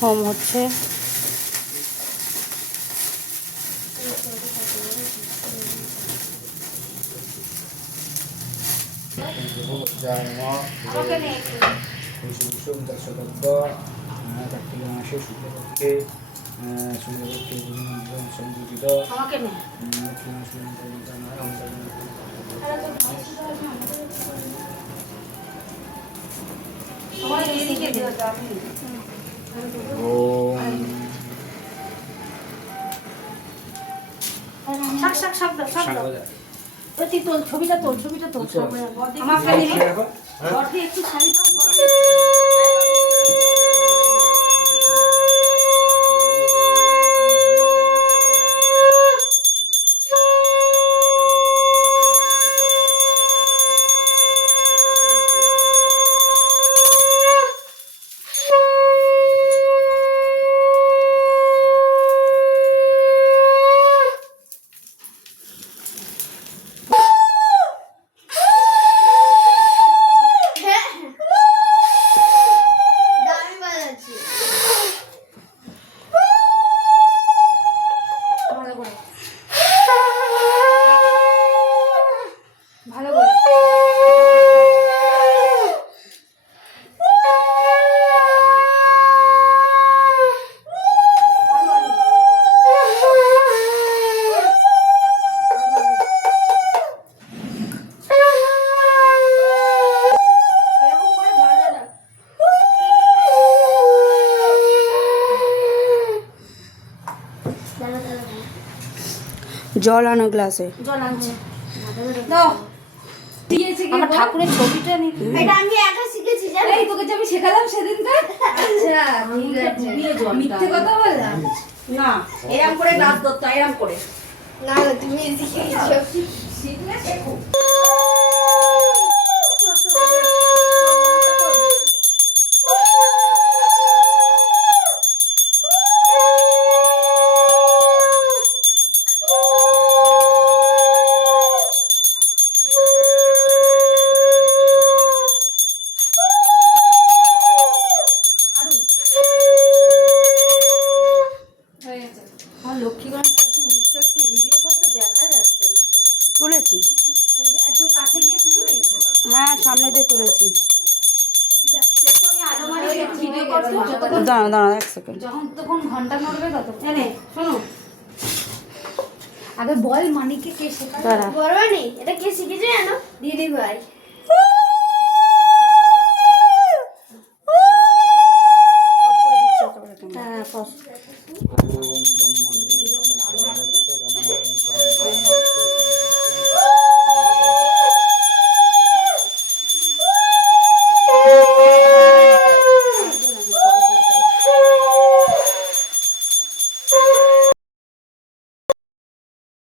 Home হচ্ছে। ছবিটা তোল আমাকে একটু ছাড়ি দাও। জল আনো গ্লাসে। জল আনছে। আমার ঠাকুরের ছবিটা এটা আমি একা শিখেছি জানো। এই তোকে যে আমি শেখালাম সেদিনকার। আচ্ছা ঠিক আছে। মিথ্যে কথা বললাম না। এরকম করে নাচ করতে এরকম করে। না তুমি শিখেছো। শিখলে শেখো। তুলেছি হ্যাঁ সামনে দিয়ে তুলেছি। দাঁড়া দাঁড়া এক সেকেন্ড। যখন তখন ঘন্টা নড়বে ততক্ষণ শোনো আগে বল মানিকে কে শেখালো? বলবানি এটা কে শিখেছে জানো? দিদি ভাই। হ্যাঁ